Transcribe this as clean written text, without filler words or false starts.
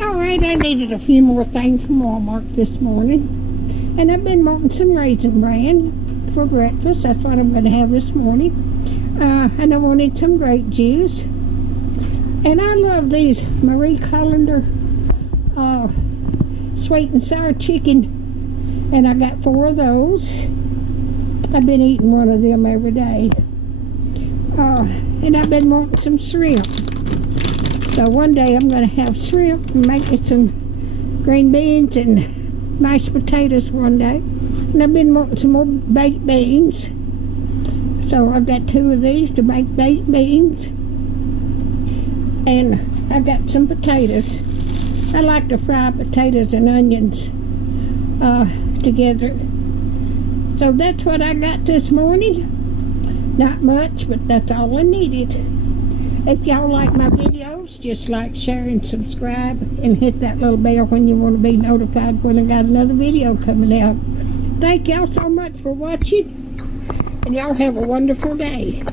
Alright, I needed a few more things from Walmart this morning. And I've been wanting some Raisin Bran for breakfast. That's what I'm going to have this morning. And I wanted some grape juice. And I love these Marie Callender sweet and sour chicken. And I got 4 of those. I've been eating one of them every day. And I've been wanting some shrimp. So one day I'm going to have shrimp and make me some green beans and mashed potatoes one day. And I've been wanting some more baked beans. So I've got 2 of these to make baked beans. And I've got some potatoes. I like to fry potatoes and onions together. So that's what I got this morning. Not much, but that's all I needed. If y'all like my videos, just like, share, and subscribe, and hit that little bell when you want to be notified when I got another video coming out. Thank y'all so much for watching, and y'all have a wonderful day.